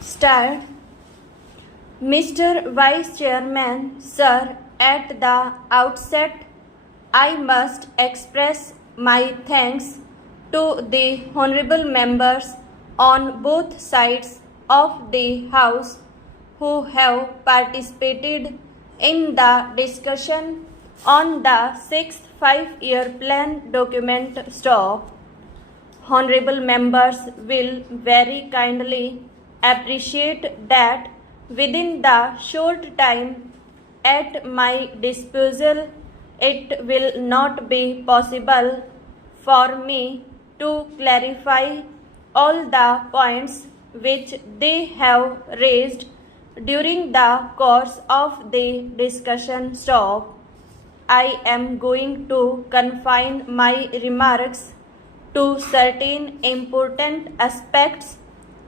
Start. Mr. Vice Chairman, Sir, at the outset, I must express my thanks to the honorable members on both sides of the House who have participated in the discussion on the sixth five-year plan document stop. Honorable members will very kindly appreciate that within the short time at my disposal, it will not be possible for me to clarify all the points which they have raised during the course of the discussion stop. I am going to confine my remarks to certain important aspects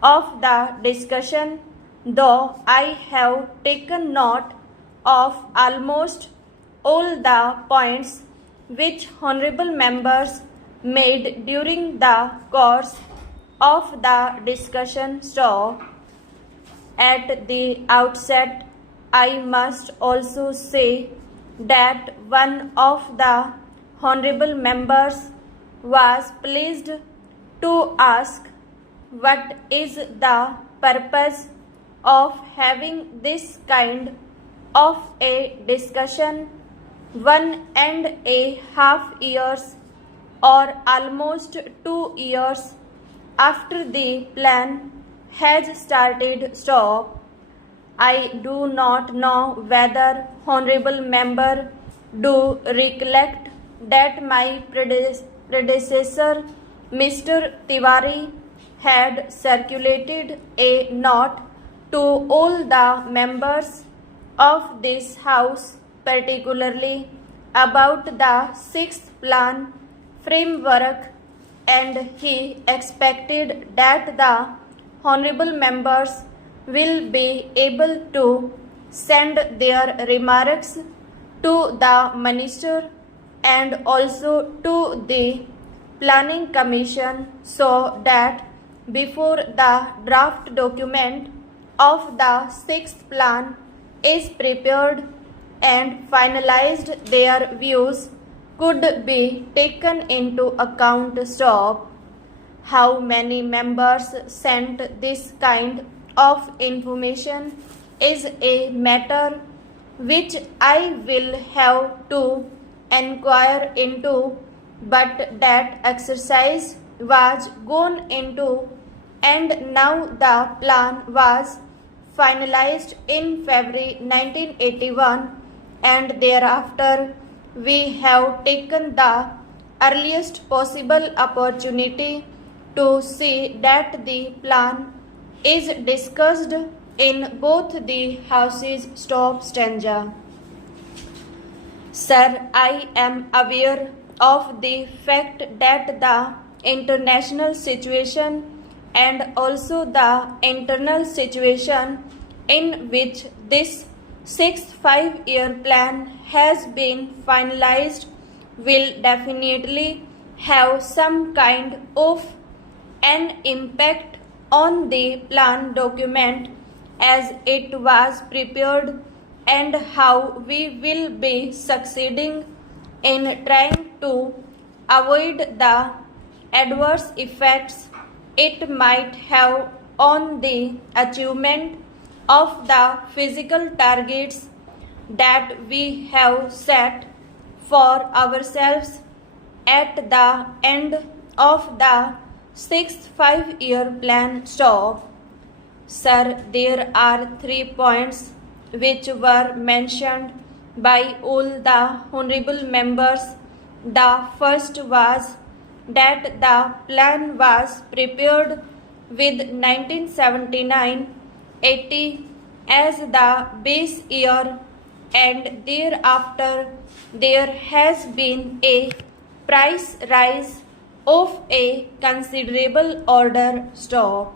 of the discussion, though I have taken note of almost all the points which honorable members made during the course of the discussion stop. At the outset, I must also say that one of the honorable members was pleased to ask what is the purpose of having this kind of a discussion 1.5 years or almost 2 years after the plan has started stop. I do not know whether honorable member do recollect that my predecessor Mr. Tiwari had circulated a note to all the members of this House, particularly about the sixth plan framework, and he expected that the honorable members will be able to send their remarks to the minister and also to the planning commission so that before the draft document of the sixth plan is prepared and finalized, their views could be taken into account stop. How many members sent this kind of information is a matter which I will have to inquire into, but that exercise was gone into and now the plan was finalized in February 1981, and thereafter we have taken the earliest possible opportunity to see that the plan is discussed in both the houses stop stanza. Sir, I am aware of the fact that the international situation and also the internal situation in which this sixth five-year plan has been finalized will definitely have some kind of an impact on the plan document as it was prepared and how we will be succeeding in trying to avoid the adverse effects it might have on the achievement of the physical targets that we have set for ourselves at the end of the sixth five-year plan stop. Sir, there are 3 points which were mentioned by all the honorable members. The first was that the plan was prepared with 1979-80 as the base year, and thereafter there has been a price rise of a considerable order stop.